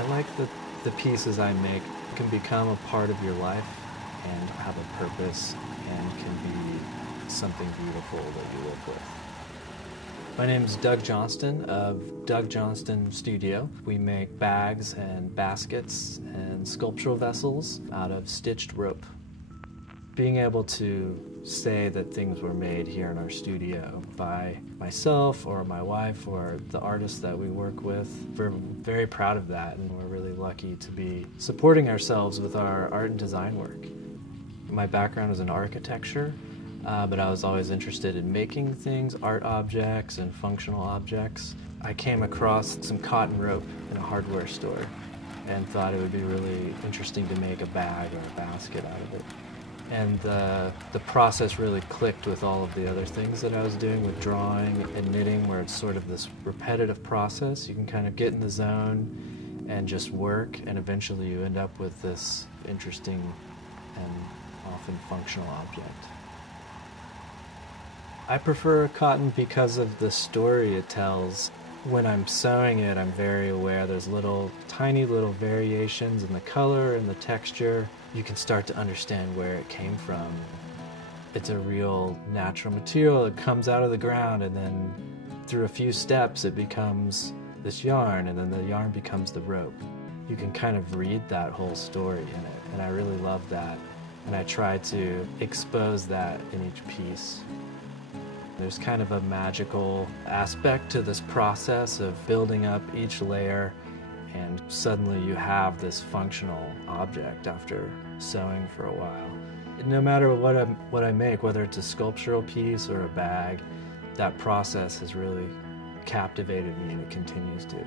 I like that the pieces I make can become a part of your life and have a purpose and can be something beautiful that you live with. My name is Doug Johnston of Doug Johnston Studio. We make bags and baskets and sculptural vessels out of stitched rope. Being able to say that things were made here in our studio by myself or my wife or the artists that we work with, we're very proud of that, and we're really lucky to be supporting ourselves with our art and design work. My background is in architecture, but I was always interested in making things, art objects and functional objects. I came across some cotton rope in a hardware store and thought it would be really interesting to make a bag or a basket out of it. And the process really clicked with all of the other things that I was doing with drawing and knitting, where it's sort of this repetitive process. You can kind of get in the zone and just work, and eventually you end up with this interesting and often functional object. I prefer cotton because of the story it tells. When I'm sewing it, I'm very aware there's tiny little variations in the color and the texture. You can start to understand where it came from. It's a real natural material. It comes out of the ground, and then through a few steps it becomes this yarn, and then the yarn becomes the rope. You can kind of read that whole story in it, and I really love that. And I try to expose that in each piece. There's kind of a magical aspect to this process of building up each layer, and suddenly you have this functional object after sewing for a while. No matter what I make, whether it's a sculptural piece or a bag, that process has really captivated me, and it continues to.